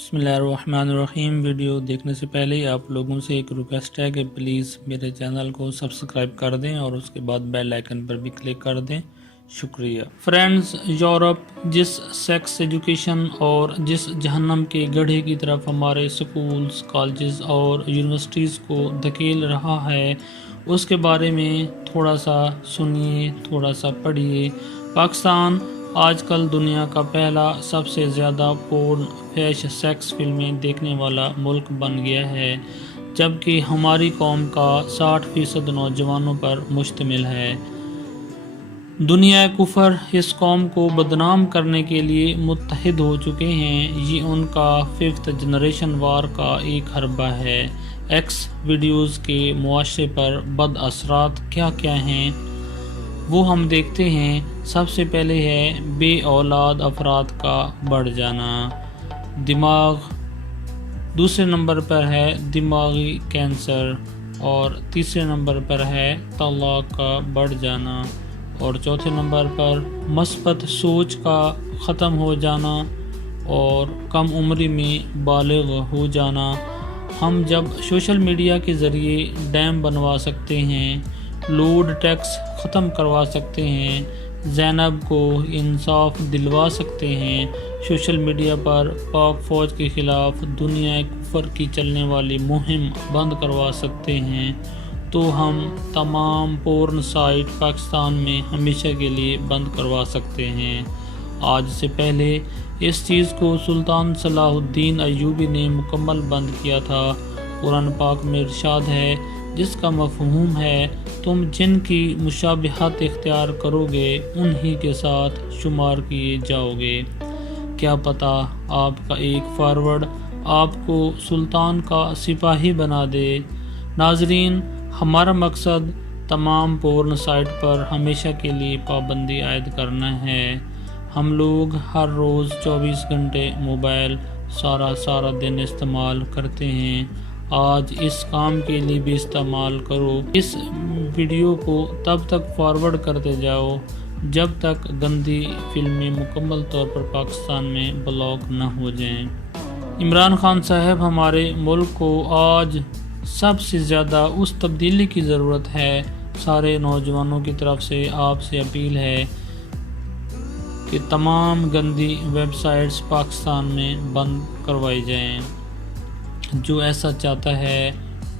بسم اللہ الرحمن الرحیم۔ ویڈیو دیکھنے سے پہلے آپ لوگوں سے ایک ریکویسٹ ہے کہ پلیز میرے چینل کو سبسکرائب کر دیں اور اس کے بعد بیل آئیکن پر بھی کلک کر دیں، شکریہ۔ فرینڈز، یورپ جس سیکس ایجوکیشن اور جس جہنم کے گڑھے کی طرف ہمارے سکولز، کالجز اور یونیورسٹیز کو دھکیل رہا ہے، اس کے بارے میں تھوڑا سا سنیے، تھوڑا سا پڑھیے۔ پاکستان آج کل دنیا کا پہلا سب سے زیادہ پورن فیش سیکس فلمیں دیکھنے والا ملک بن گیا ہے، جبکہ ہماری قوم کا 60% نوجوانوں پر مشتمل ہے۔ دنیا کفر اس قوم کو بدنام کرنے کے لیے متحد ہو چکے ہیں۔ یہ ان کا 5th جنریشن وار کا ایک حربہ ہے۔ ایکس ویڈیوز کے معاشرے پر بد اثرات کیا کیا ہیں، وہ ہم دیکھتے ہیں۔ سب سے پہلے ہے بے اولاد افراد کا بڑھ جانا، دماغ۔ دوسرے نمبر پر ہے دماغی کینسر، اور تیسرے نمبر پر ہے طلاق کا بڑھ جانا، اور چوتھے نمبر پر مثبت سوچ کا ختم ہو جانا اور کم عمری میں بالغ ہو جانا۔ ہم جب سوشل میڈیا کے ذریعے ڈیم بنوا سکتے ہیں، لوڈ ٹیکس ختم کروا سکتے ہیں، زینب کو انصاف دلوا سکتے ہیں، سوشل میڈیا پر پاک فوج کے خلاف دنیا کفر کی چلنے والی مہم بند کروا سکتے ہیں، تو ہم تمام پورن سائٹ پاکستان میں ہمیشہ کے لیے بند کروا سکتے ہیں۔ آج سے پہلے اس چیز کو سلطان صلاح الدین ایوبی نے مکمل بند کیا تھا۔ قرآن پاک میں ارشاد ہے، جس کا مفہوم ہے تم جن کی مشابہت اختیار کرو گے انہی کے ساتھ شمار کیے جاؤ گے۔ کیا پتہ آپ کا ایک فارورڈ آپ کو سلطان کا سپاہی بنا دے۔ ناظرین، ہمارا مقصد تمام پورن سائٹ پر ہمیشہ کے لیے پابندی عائد کرنا ہے۔ ہم لوگ ہر روز 24 گھنٹے موبائل سارا دن استعمال کرتے ہیں۔ آج اس کام کے لیے بھی استعمال کرو۔ اس ویڈیو کو تب تک فارورڈ کرتے جاؤ جب تک گندی فلمیں مکمل طور پر پاکستان میں بلاک نہ ہو جائیں۔ عمران خان صاحب، ہمارے ملک کو آج سب سے زیادہ اس تبدیلی کی ضرورت ہے۔ سارے نوجوانوں کی طرف سے آپ سے اپیل ہے کہ تمام گندی ویب سائٹس پاکستان میں بند کروائی جائیں۔ جو ایسا چاہتا ہے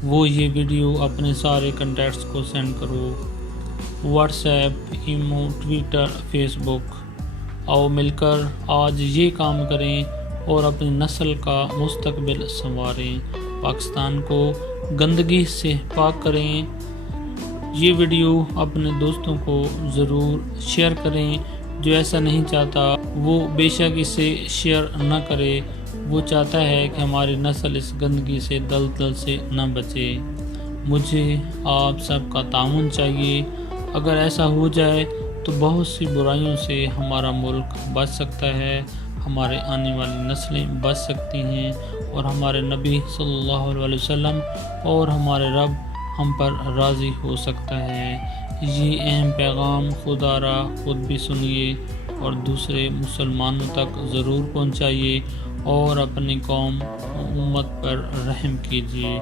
وہ یہ ویڈیو اپنے سارے کنٹیکٹس کو سینڈ کرو، WhatsApp, imo, Twitter, Facebook. آؤ مل کر آج یہ کام کریں اور اپنی نسل کا مستقبل سنواریں، پاکستان کو گندگی سے پاک کریں۔ یہ ویڈیو اپنے دوستوں کو ضرور شیئر کریں۔ جو ایسا نہیں چاہتا وہ بے شک اسے شیئر نہ کرے۔ وہ چاہتا ہے کہ ہماری نسل اس گندگی سے دلدل سے نہ بچے۔ مجھے آپ سب کا تعاون چاہیے۔ اگر ایسا ہو جائے تو بہت سی برائیوں سے ہمارا ملک بچ سکتا ہے، ہمارے آنے والی نسلیں بچ سکتی ہیں، اور ہمارے نبی صلی اللہ علیہ وسلم اور ہمارے رب ہم پر راضی ہو سکتا ہے۔ یہ اہم پیغام خدا را خود بھی سنیے اور دوسرے مسلمانوں تک ضرور پہنچائیے، اور اپنی قوم امت پر رحم کیجیے۔